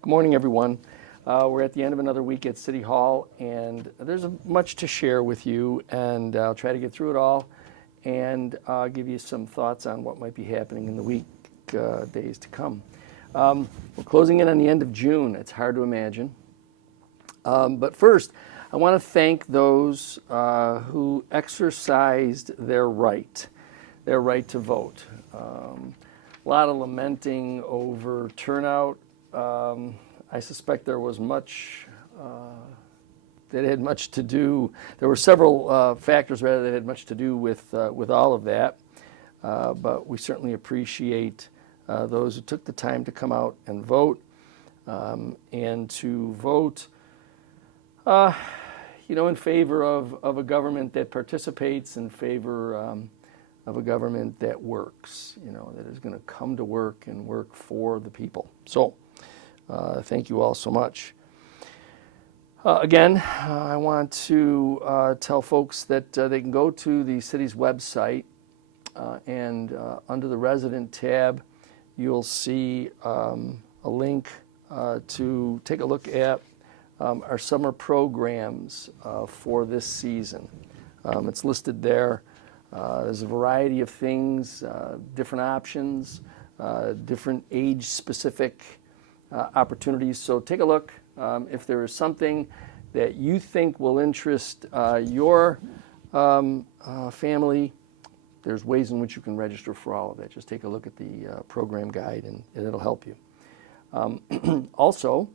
Good morning, everyone. We're at the end of another week at City Hall, and there's much to share with you, and I'll try to get through it all and give you some thoughts on what might be happening in the week, days to come. We're closing in on the end of June. It's hard to imagine. But first, I want to thank those who exercised their right to vote. A lot of lamenting over turnout. I suspect there was much that had much to do. There were several factors rather that had much to do with all of that. But we certainly appreciate those who took the time to come out and vote, and to vote, in favor of a government that participates, in favor of a government that works, that is going to come to work and work for the people. So, thank you all so much. Again, I want to tell folks that they can go to the city's website, and under the resident tab, you'll see a link to take a look at our summer programs for this season. It's listed there. There's a variety of things, different options, different age-specific opportunities. So take a look. If there is something that you think will interest your family, there's ways in which you can register for all of that. Just take a look at the program guide, and it'll help you. Also,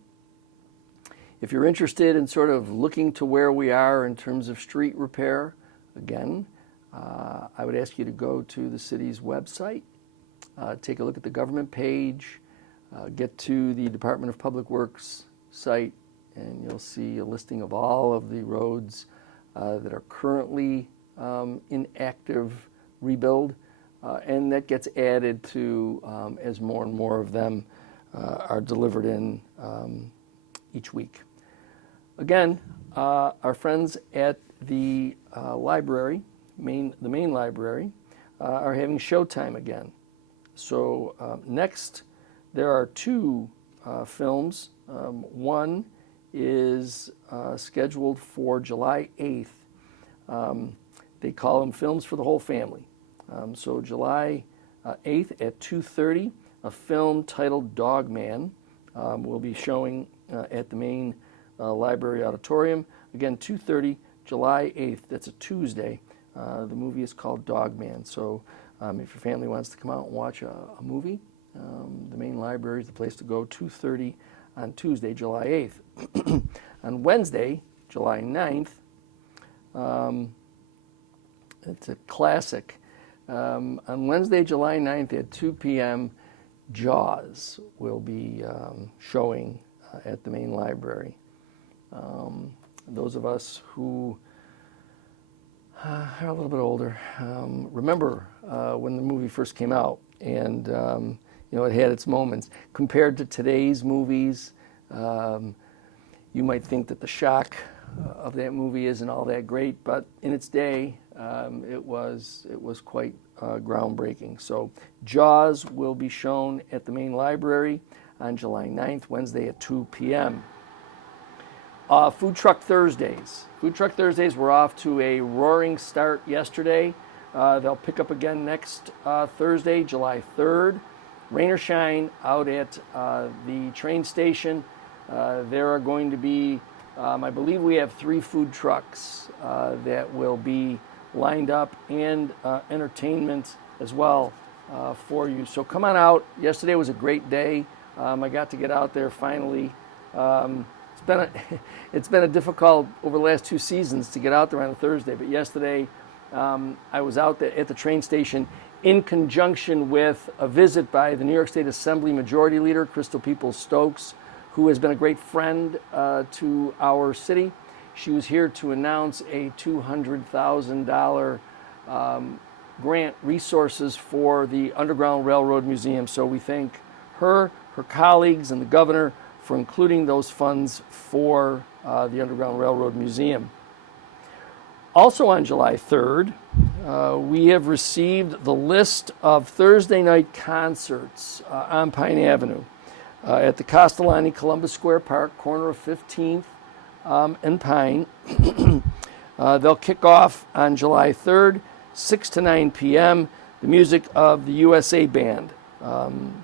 if you're interested in sort of looking to where we are in terms of street repair, again, I would ask you to go to the city's website, take a look at the government page, get to the Department of Public Works site, and you'll see a listing of all of the roads that are currently in active rebuild, and that gets added to as more and more of them are delivered in each week. Again, our friends at the library, the main library, are having showtime again. So next, there are two films. One is scheduled for July 8th. They call them Films for the Whole Family. So July 8th at 2:30, a film titled Dog Man will be showing at the main library auditorium. Again, 2:30, July 8th. That's a Tuesday. The movie is called Dog Man. So if your family wants to come out and watch a movie, the main library is the place to go, 2:30 on Tuesday, July 8th. On Wednesday, July 9th, it's a classic. On Wednesday, July 9th at 2 p.m., Jaws will be showing at the main library. Those of us who are a little bit older remember when the movie first came out, and it had its moments. Compared to today's movies, you might think that the shock of that movie isn't all that great, but in its day, it was quite groundbreaking. So Jaws will be shown at the main library on July 9th, Wednesday at 2 p.m. Food Truck Thursdays. Food Truck Thursdays were off to a roaring start yesterday. They'll pick up again next Thursday, July 3rd. Rain or shine, out at the train station. There are going to be, I believe we have 3 food trucks that will be lined up, and entertainment as well for you. So come on out. Yesterday was a great day. I got to get out there finally. It's been a difficult over the last 2 seasons to get out there on a Thursday, but yesterday I was out there at the train station in conjunction with a visit by the New York State Assembly Majority Leader, Crystal Peoples-Stokes, who has been a great friend to our city. She was here to announce a $200,000 grant resources for the Underground Railroad Museum. So we thank her colleagues, and the governor for including those funds for the Underground Railroad Museum. Also on July 3rd, we have received the list of Thursday night concerts on Pine Avenue. at the Castellani Columbus Square Park, corner of 15th and Pine. They'll kick off on July 3rd, 6 to 9 p.m., the music of the USA Band.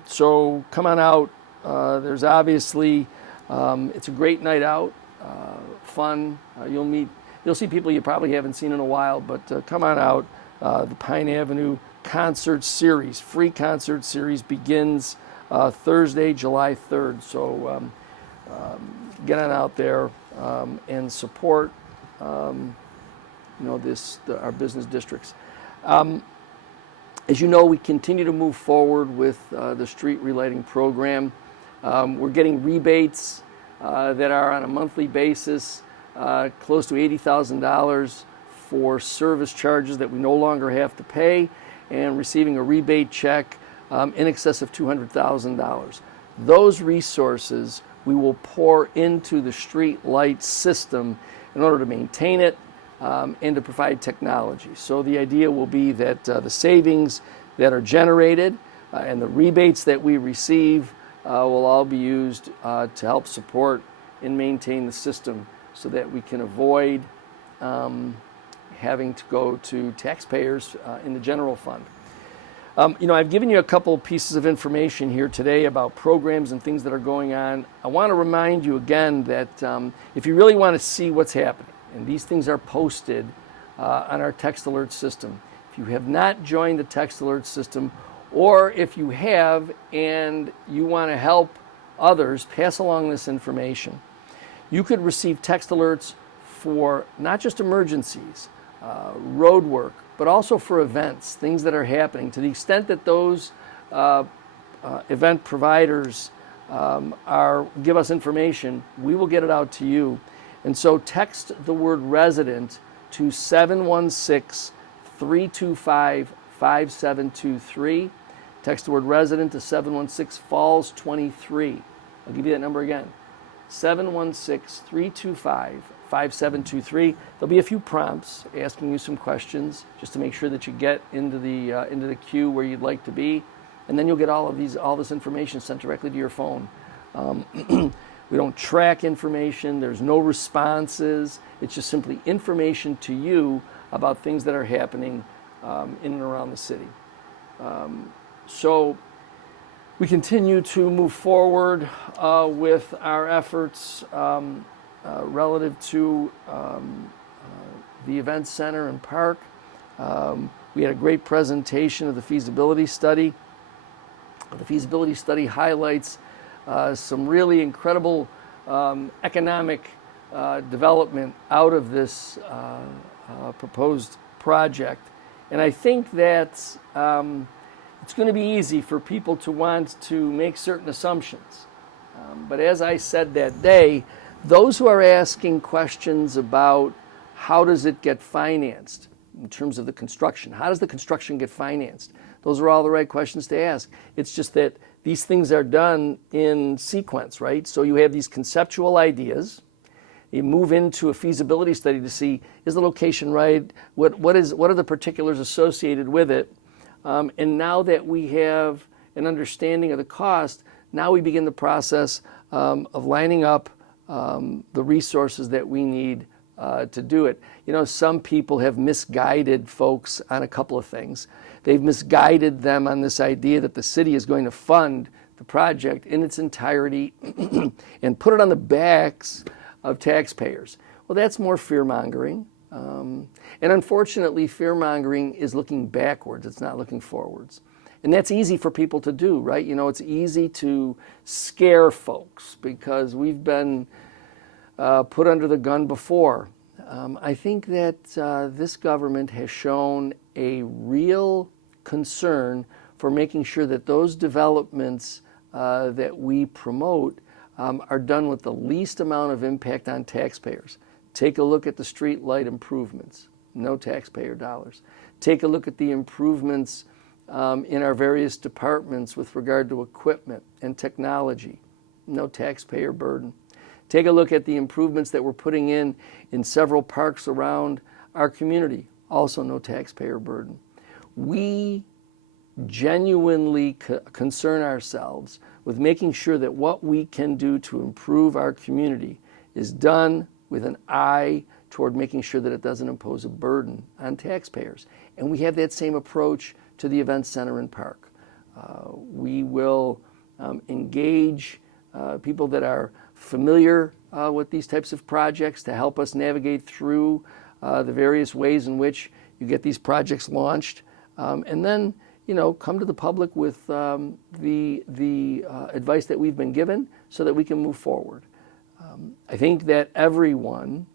So come on out. There's obviously, it's a great night out, fun. You'll see people you probably haven't seen in a while, but come on out. The Pine Avenue Concert Series, free concert series, begins Thursday, July 3rd. So get on out there and support our business districts. As you know, we continue to move forward with the street relighting program. We're getting rebates that are on a monthly basis, close to $80,000 for service charges that we no longer have to pay, and receiving a rebate check in excess of $200,000. Those resources we will pour into the street light system in order to maintain it and to provide technology. So the idea will be that the savings that are generated and the rebates that we receive will all be used to help support and maintain the system so that we can avoid having to go to taxpayers in the general fund. I've given you a couple pieces of information here today about programs and things that are going on. I want to remind you again that if you really want to see what's happening, and these things are posted on our text alert system. If you have not joined the text alert system, or if you have and you want to help others pass along this information, you could receive text alerts for not just emergencies, road work, but also for events, things that are happening. To the extent that those event providers give us information, we will get it out to you. And so text the word resident to 716-325-5723. Text the word resident to 716 Falls 23. I'll give you that number again. 716-325-5723. There'll be a few prompts asking you some questions just to make sure that you get into the queue where you'd like to be, and then you'll get all this information sent directly to your phone. We don't track information. There's no responses. It's just simply information to you about things that are happening in and around the city. So we continue to move forward with our efforts relative to the event center and park. We had a great presentation of the feasibility study. The feasibility study highlights some really incredible economic development out of this proposed project. And I think that it's going to be easy for people to want to make certain assumptions. But as I said that day, those who are asking questions about how does it get financed in terms of the construction, how does the construction get financed, those are all the right questions to ask. It's just that these things are done in sequence, right? So you have these conceptual ideas. You move into a feasibility study to see, is the location right? What are the particulars associated with it? And now that we have an understanding of the cost, now we begin the process of lining up the resources that we need to do it. Some people have misguided folks on a couple of things. They've misguided them on this idea that the city is going to fund the project in its entirety and put it on the backs of taxpayers. Well, that's more fear-mongering. And unfortunately, fear-mongering is looking backwards. It's not looking forwards. And that's easy for people to do, right? It's easy to scare folks because we've been put under the gun before. I think that this government has shown a real concern for making sure that those developments that we promote are done with the least amount of impact on taxpayers. Take a look at the street light improvements, no taxpayer dollars. Take a look at the improvements in our various departments with regard to equipment and technology, no taxpayer burden. Take a look at the improvements that we're putting in several parks around our community, also no taxpayer burden. We genuinely concern ourselves with making sure that what we can do to improve our community is done with an eye toward making sure that it doesn't impose a burden on taxpayers. And we have that same approach to the event center and park. We will engage people that are familiar with these types of projects to help us navigate through the various ways in which you get these projects launched, and then come to the public with the advice that we've been given so that we can move forward. I think that everyone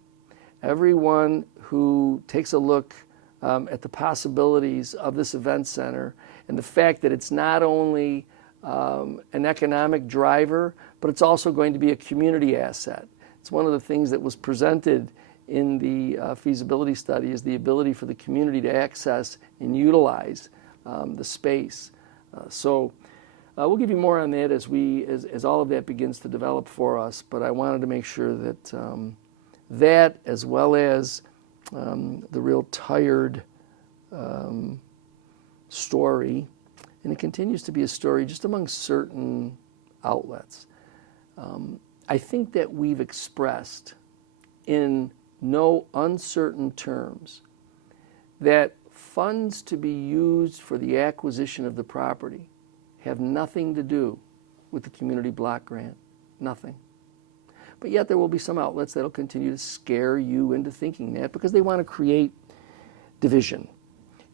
who takes a look at the possibilities of this event center and the fact that it's not only an economic driver, but it's also going to be a community asset. It's one of the things that was presented in the feasibility study, is the ability for the community to access and utilize the space. So we'll give you more on that as all of that begins to develop for us, but I wanted to make sure that that, as well as the real tired story, and it continues to be a story just among certain outlets. I think that we've expressed in no uncertain terms that funds to be used for the acquisition of the property have nothing to do with the community block grant. Nothing. But yet there will be some outlets that will continue to scare you into thinking that because they want to create division.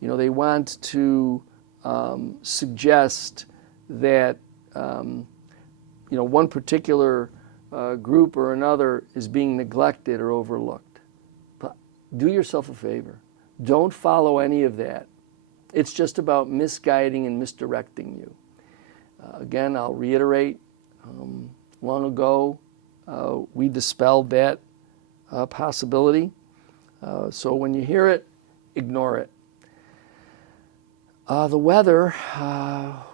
They want to suggest that one particular group or another is being neglected or overlooked. But do yourself a favor. Don't follow any of that. It's just about misguiding and misdirecting you. Again, I'll reiterate, long ago we dispelled that possibility. So when you hear it, ignore it. The weather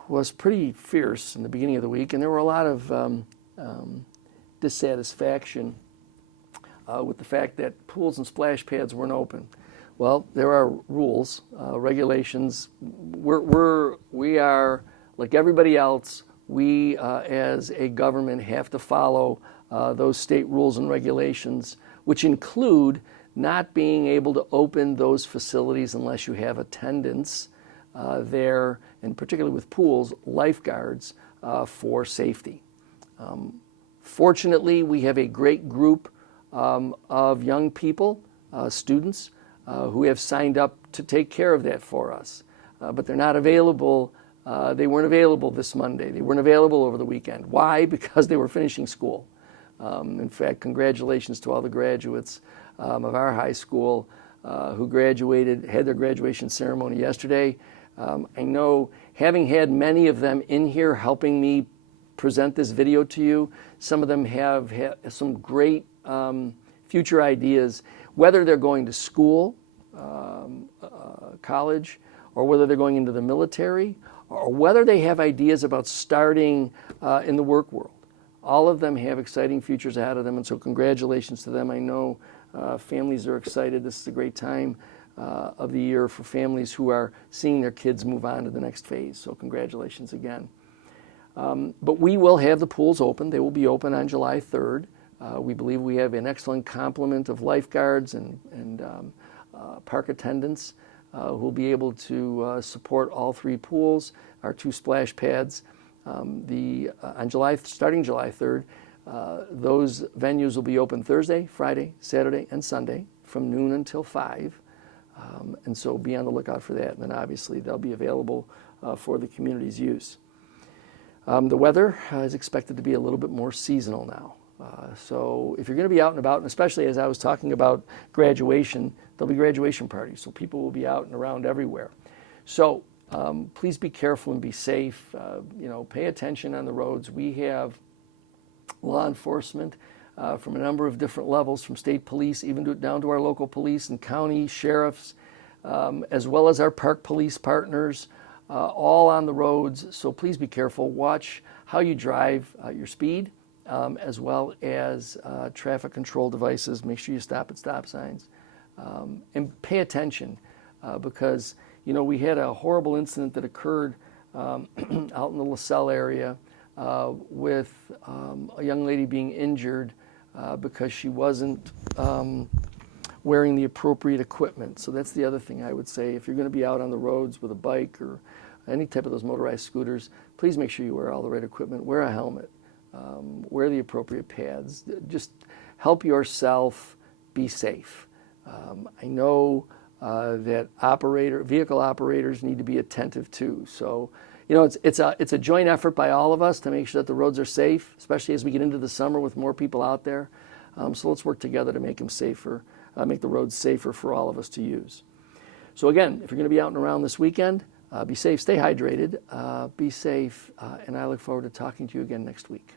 was pretty fierce in the beginning of the week, and there were a lot of dissatisfaction with the fact that pools and splash pads weren't open. Well, there are rules, regulations. We are, like everybody else, we as a government have to follow those state rules and regulations, which include not being able to open those facilities unless you have attendance there, and particularly with pools, lifeguards for safety. Fortunately, we have a great group of young people, students, who have signed up to take care of that for us. But they're not available. They weren't available this Monday. They weren't available over the weekend. Why? Because they were finishing school. In fact, congratulations to all the graduates of our high school who graduated, had their graduation ceremony yesterday. I know, having had many of them in here helping me present this video to you, some of them have some great future ideas, whether they're going to school, college, or whether they're going into the military, or whether they have ideas about starting in the work world. All of them have exciting futures ahead of them, and so congratulations to them. I know families are excited. This is a great time of the year for families who are seeing their kids move on to the next phase, so congratulations again. But we will have the pools open. They will be open on July 3rd. We believe we have an excellent complement of lifeguards and park attendants who will be able to support all three pools, our two splash pads. Starting July 3rd, those venues will be open Thursday, Friday, Saturday, and Sunday from noon until 5. And so be on the lookout for that. And then obviously they'll be available for the community's use. The weather is expected to be a little bit more seasonal now. So if you're going to be out and about, and especially as I was talking about graduation, there'll be graduation parties. So people will be out and around everywhere. So please be careful and be safe. Pay attention on the roads. We have law enforcement from a number of different levels, from state police even down to our local police and county sheriffs, as well as our park police partners, all on the roads. So please be careful. Watch how you drive, your speed, as well as traffic control devices. Make sure you stop at stop signs. And pay attention. because, you know, we had a horrible incident that occurred out in the LaSalle area with a young lady being injured because she wasn't wearing the appropriate equipment. So that's the other thing I would say. If you're going to be out on the roads with a bike or any type of those motorized scooters, please make sure you wear all the right equipment. Wear a helmet. Wear the appropriate pads. Just help yourself be safe. I know that vehicle operators need to be attentive too. So, you know, it's a joint effort by all of us to make sure that the roads are safe, especially as we get into the summer with more people out there. So let's work together to make them safer, make the roads safer for all of us to use. So again, if you're going to be out and around this weekend, be safe, stay hydrated, be safe, and I look forward to talking to you again next week.